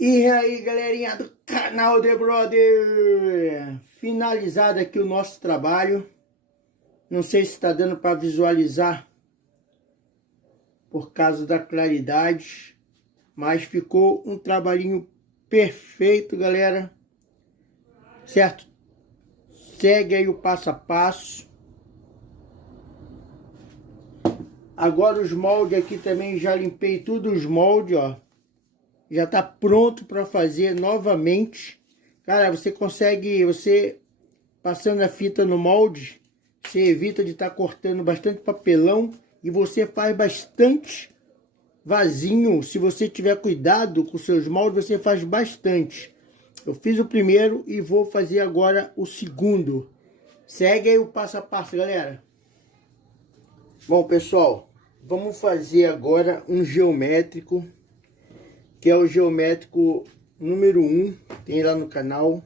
E aí, galerinha do canal The Brother, finalizado aqui o nosso trabalho. Não sei se está dando para visualizar por causa da claridade, mas ficou um trabalhinho perfeito, galera. Certo? Segue aí o passo a passo. Agora os moldes aqui também, já limpei tudo os moldes, ó. Já tá pronto para fazer novamente. Cara, você consegue, passando a fita no molde, você evita de estar cortando bastante papelão e você faz bastante vasinho. Se você tiver cuidado com seus moldes, você faz bastante. Eu fiz o primeiro e vou fazer agora o segundo. Segue aí o passo a passo, galera. Bom, pessoal, vamos fazer agora um geométrico, que é o geométrico número 1, tem lá no canal.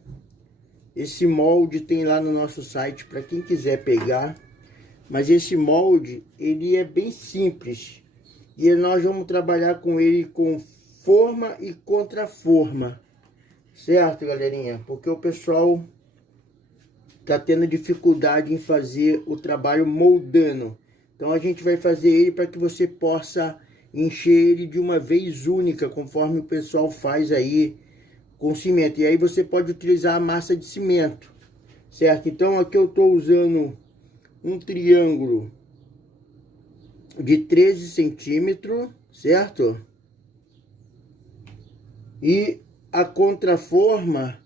Esse molde tem lá no nosso site para quem quiser pegar. Mas esse molde, ele é bem simples. E nós vamos trabalhar com ele com forma e contraforma. Certo, galerinha? Porque o pessoal tá tendo dificuldade em fazer o trabalho moldando. Então a gente vai fazer ele para que você possa encher ele de uma vez única, conforme o pessoal faz aí com cimento. E aí você pode utilizar a massa de cimento, certo? Então aqui eu estou usando um triângulo de 13 centímetros, certo? E a contraforma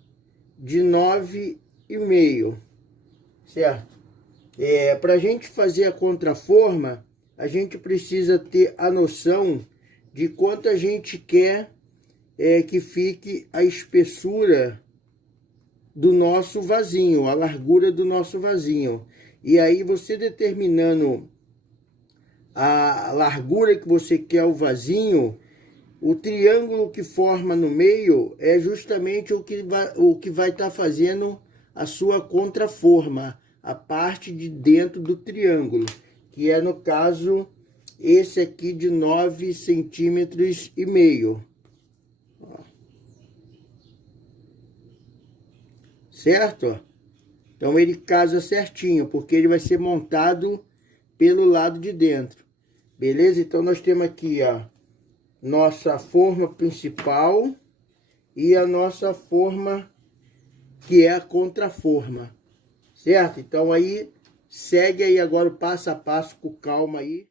de 9,5, certo? Para a gente fazer a contraforma, a gente precisa ter a noção de quanto a gente quer que fique a espessura do nosso vasinho, a largura do nosso vasinho. E aí você determinando a largura que você quer o vasinho, o triângulo que forma no meio é justamente o que vai estar fazendo a sua contraforma, a parte de dentro do triângulo, que é no caso esse aqui de 9,5 centímetros. Certo? Então ele casa certinho, porque ele vai ser montado pelo lado de dentro. Beleza? Então nós temos aqui a nossa forma principal e a nossa forma que é a contraforma. Certo? Então aí segue aí agora o passo a passo com calma aí.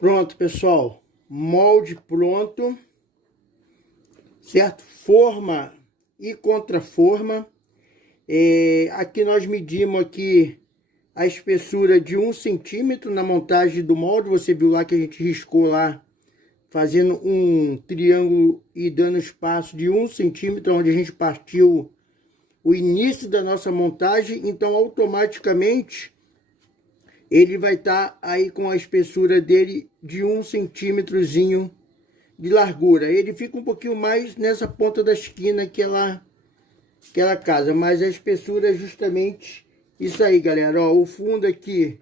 Pronto, pessoal. Molde pronto. Certo? Forma e contraforma. Aqui nós medimos aqui a espessura de 1 centímetro na montagem do molde. Você viu lá que a gente riscou lá, fazendo um triângulo e dando espaço de 1 centímetro, onde a gente partiu o início da nossa montagem. Então, automaticamente, ele vai estar aí com a espessura dele de 1 centímetrozinho de largura. Ele fica um pouquinho mais nessa ponta da esquina que ela casa, mas a espessura é justamente isso aí, galera. Ó, o fundo aqui,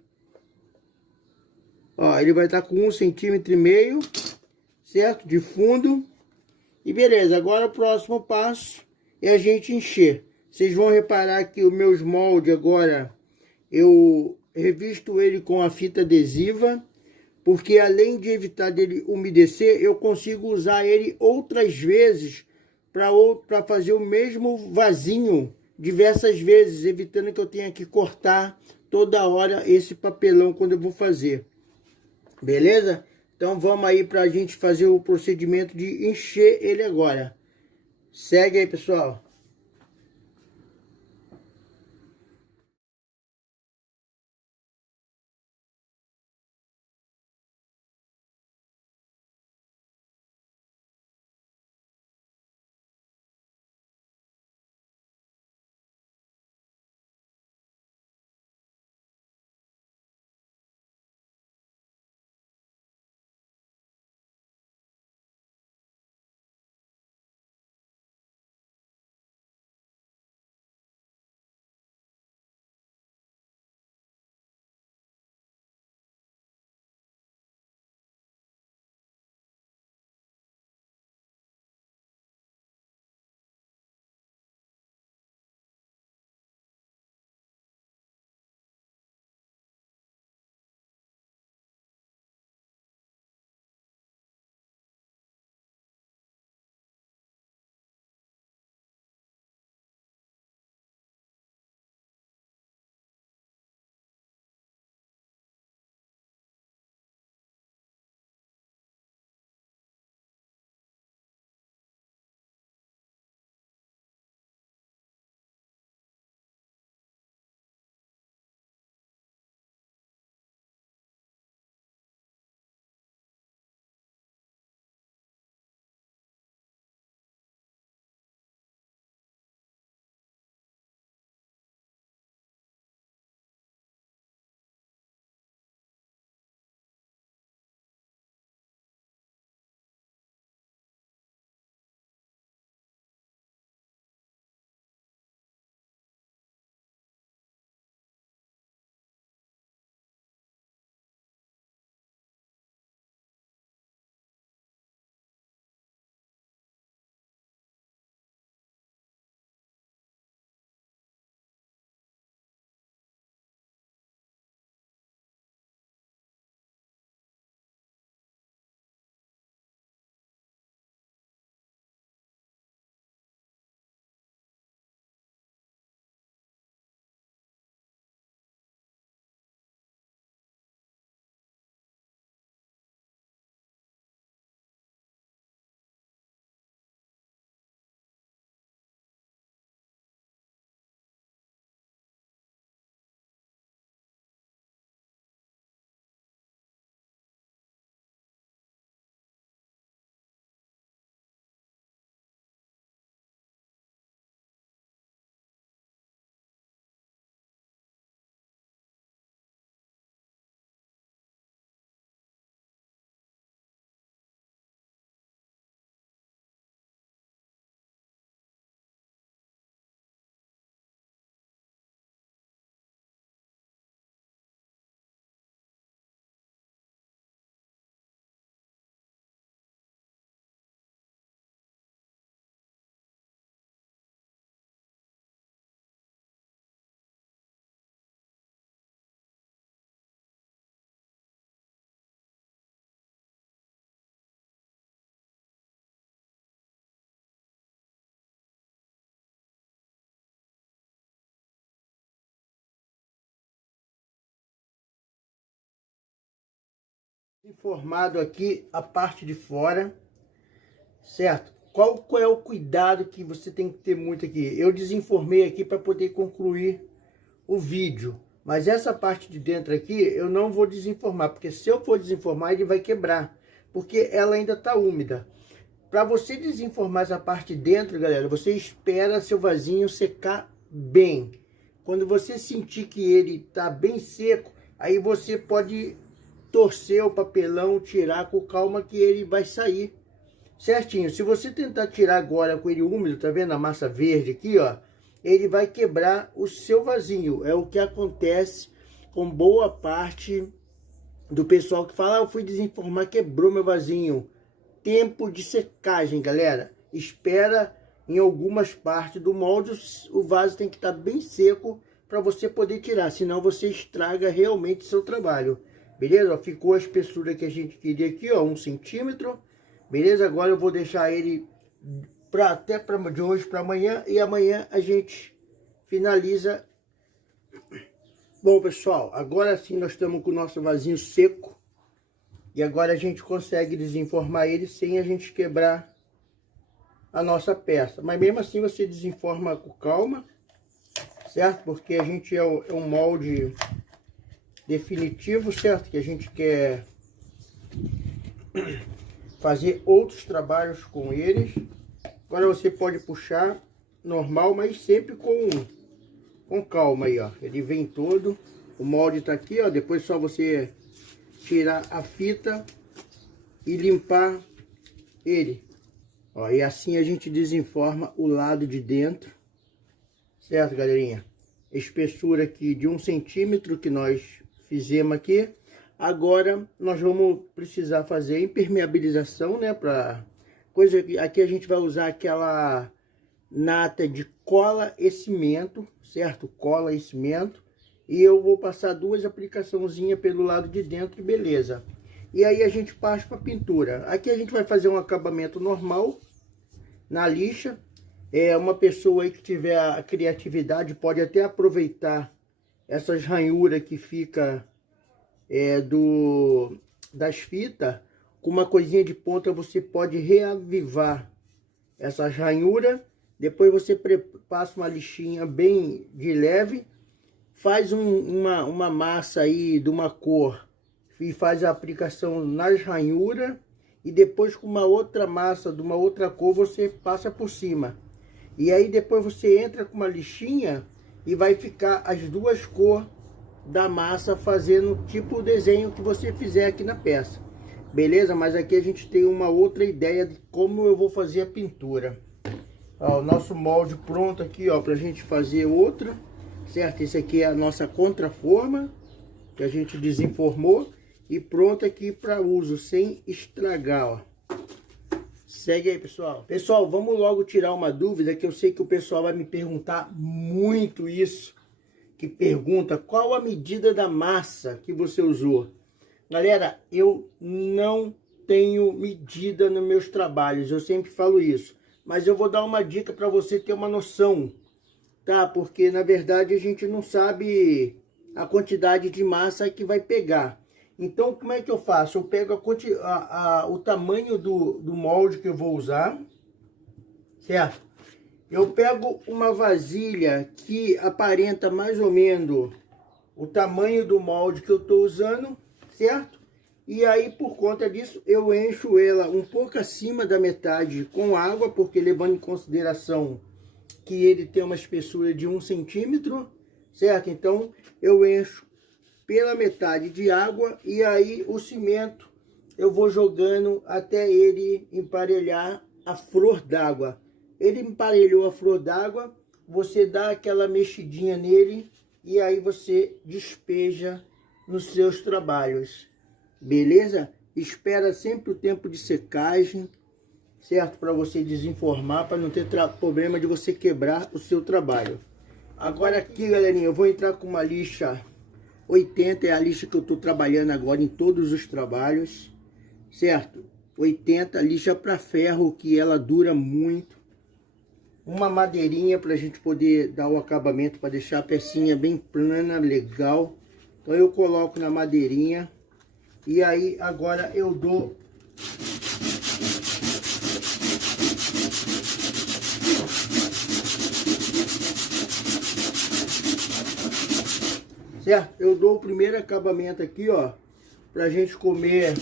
ó, ele vai estar com 1,5 cm, certo? De fundo. E beleza, agora o próximo passo é a gente encher. Vocês vão reparar que os meus moldes agora, eu revisto ele com a fita adesiva, porque além de evitar dele umedecer, eu consigo usar ele outras vezes para fazer o mesmo vasinho diversas vezes, evitando que eu tenha que cortar toda hora esse papelão quando eu vou fazer. Beleza? Então vamos aí para a gente fazer o procedimento de encher ele agora. Segue aí, pessoal. Informado aqui a parte de fora, certo? Qual é o cuidado que você tem que ter muito aqui? Eu desenformei aqui para poder concluir o vídeo, mas essa parte de dentro aqui eu não vou desenformar, porque se eu for desenformar ele vai quebrar, porque ela ainda está úmida. Para você desenformar essa parte de dentro, galera, você espera seu vasinho secar bem. Quando você sentir que ele está bem seco, aí você pode torcer o papelão, tirar com calma que ele vai sair certinho. Se você tentar tirar agora com ele úmido, tá vendo a massa verde aqui, ó? Ele vai quebrar o seu vasinho. É o que acontece com boa parte do pessoal que fala, eu fui desenformar, quebrou meu vasinho. Tempo de secagem, galera. Espera em algumas partes do molde, o vaso tem que estar bem seco para você poder tirar, senão você estraga realmente seu trabalho. Beleza? Ficou a espessura que a gente queria aqui, ó, 1 centímetro. Beleza? Agora eu vou deixar ele até de hoje para amanhã, e amanhã a gente finaliza. Bom, pessoal, agora sim nós estamos com o nosso vasinho seco. E agora a gente consegue desenformar ele sem a gente quebrar a nossa peça. Mas mesmo assim você desenforma com calma, certo? Porque a gente é um molde definitivo, certo? Que a gente quer fazer outros trabalhos com eles. Agora você pode puxar normal, mas sempre com calma aí, ó. Ele vem todo, o molde tá aqui, ó. Depois só você tirar a fita e limpar ele, ó. E assim a gente desenforma o lado de dentro, certo, galerinha? Espessura aqui de 1 centímetro que nós fizemos aqui. Agora nós vamos precisar fazer a impermeabilização, né? Aqui a gente vai usar aquela nata de cola e cimento, certo? Cola e cimento. E eu vou passar 2 aplicaçãozinhas pelo lado de dentro, beleza. E aí a gente passa para pintura. Aqui a gente vai fazer um acabamento normal na lixa. Uma pessoa aí que tiver a criatividade pode até aproveitar essas ranhuras que fica das fitas. Com uma coisinha de ponta você pode reavivar essas ranhuras. Depois você passa uma lixinha bem de leve, faz uma massa aí de uma cor e faz a aplicação nas ranhuras, e depois com uma outra massa de uma outra cor você passa por cima. E aí depois você entra com uma lixinha e vai ficar as duas cores da massa fazendo tipo o desenho que você fizer aqui na peça. Beleza? Mas aqui a gente tem uma outra ideia de como eu vou fazer a pintura. Ó, o nosso molde pronto aqui, ó, pra gente fazer outra, certo? Esse aqui é a nossa contraforma, que a gente desenformou, e pronto aqui para uso, sem estragar, ó. Segue aí, pessoal. Pessoal, vamos logo tirar uma dúvida, que eu sei que o pessoal vai me perguntar muito isso. Que pergunta, qual a medida da massa que você usou? Galera, eu não tenho medida nos meus trabalhos, eu sempre falo isso. Mas eu vou dar uma dica para você ter uma noção, tá? Porque na verdade a gente não sabe a quantidade de massa que vai pegar. Então como é que eu faço? Eu pego o tamanho do molde que eu vou usar, certo? Eu pego uma vasilha que aparenta mais ou menos o tamanho do molde que eu estou usando, certo? E aí, por conta disso, eu encho ela um pouco acima da metade com água, porque levando em consideração que ele tem uma espessura de 1 centímetro, certo? Então, eu encho pela metade de água, e aí o cimento eu vou jogando até ele emparelhar a flor d'água. Ele emparelhou a flor d'água, você dá aquela mexidinha nele e aí você despeja nos seus trabalhos, beleza? Espera sempre o tempo de secagem, certo? Para você desenformar, para não ter problema de você quebrar o seu trabalho. Agora aqui, galerinha, eu vou entrar com uma lixa 80, é a lixa que eu estou trabalhando agora em todos os trabalhos, certo? 80, lixa para ferro, que ela dura muito. Uma madeirinha para a gente poder dar o acabamento, para deixar a pecinha bem plana, legal. Então eu coloco na madeirinha E aí agora eu dou certo? Eu dou o primeiro acabamento aqui, ó, pra gente comer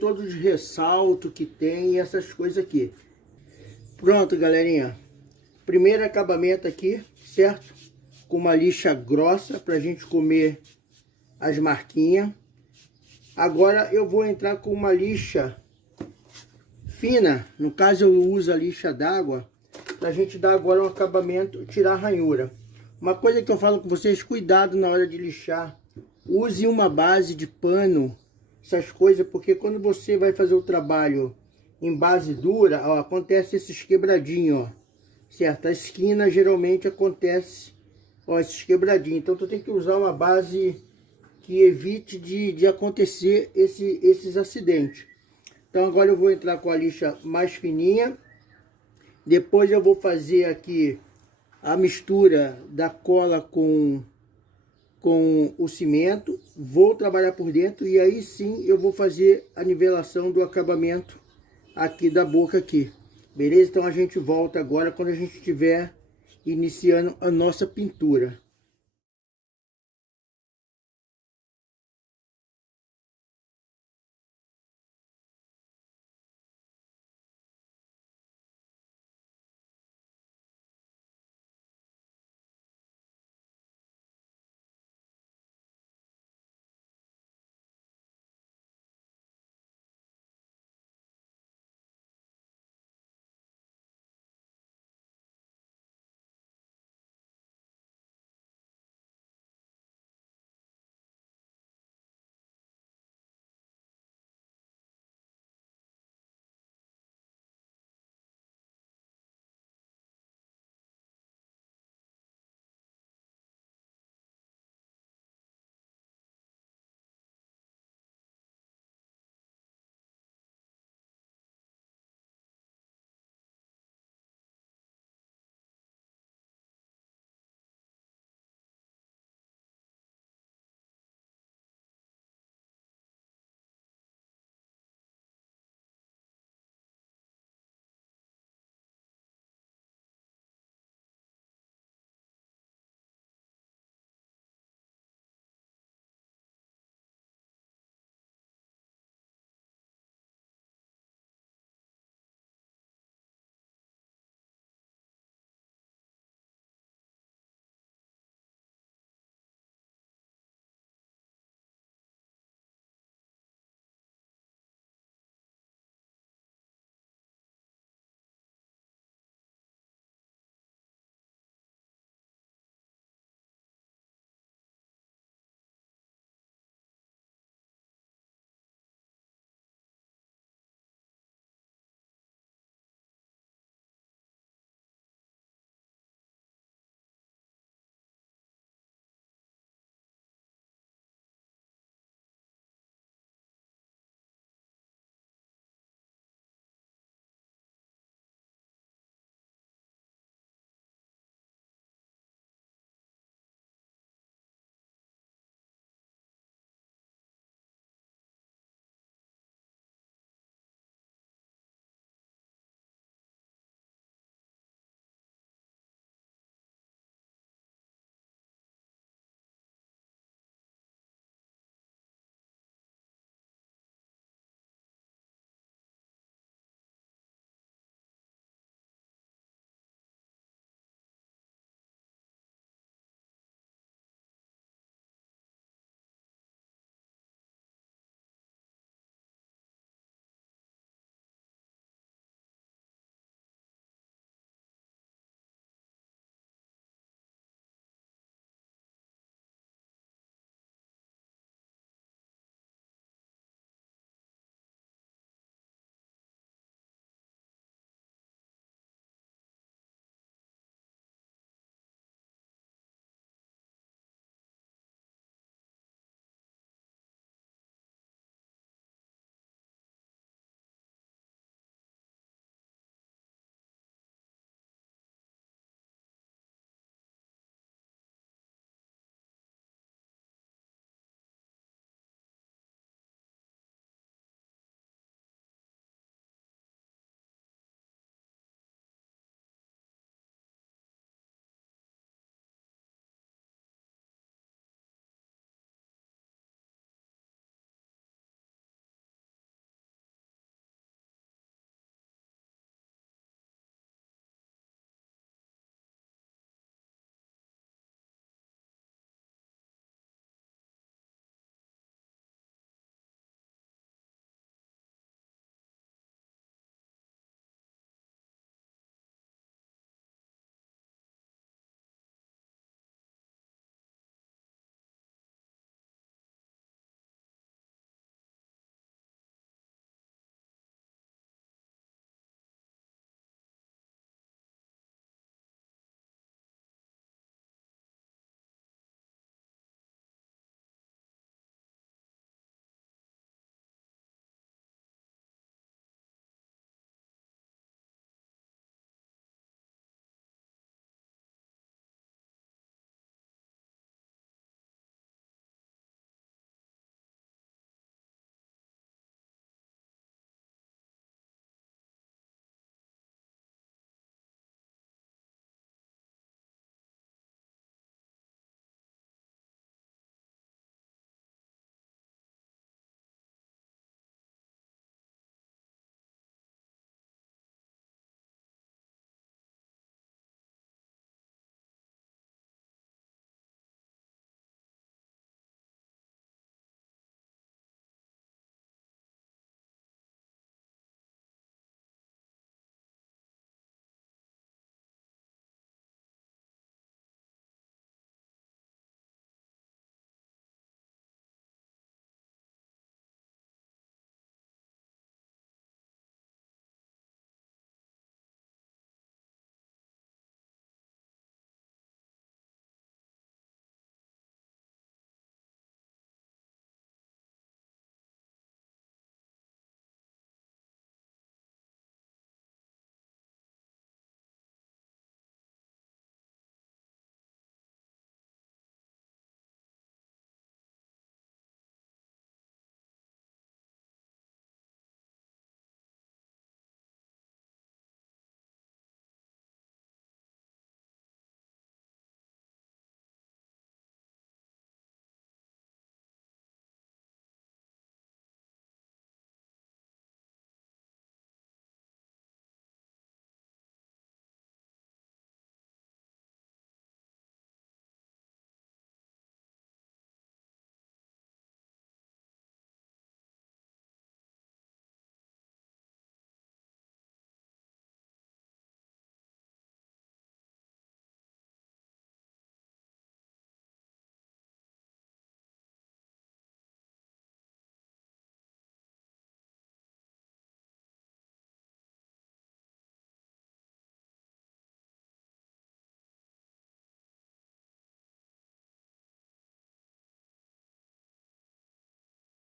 todos os ressaltos que tem e essas coisas aqui. Pronto, galerinha. Primeiro acabamento aqui, certo? Com uma lixa grossa pra gente comer as marquinhas. Agora eu vou entrar com uma lixa fina. No caso eu uso a lixa d'água pra gente dar agora um acabamento, tirar a ranhura. Uma coisa que eu falo com vocês, cuidado na hora de lixar. Use uma base de pano, essas coisas, porque quando você vai fazer o trabalho em base dura, ó, acontece esses quebradinhos, ó, certo? A esquina geralmente acontece, ó, esses quebradinhos. Então tu tem que usar uma base que evite de acontecer esses acidentes. Então agora eu vou entrar com a lixa mais fininha. Depois eu vou fazer aqui a mistura da cola com o cimento. Vou trabalhar por dentro e aí sim eu vou fazer a nivelação do acabamento aqui da boca aqui. Beleza? Então a gente volta agora quando a gente estiver iniciando a nossa pintura.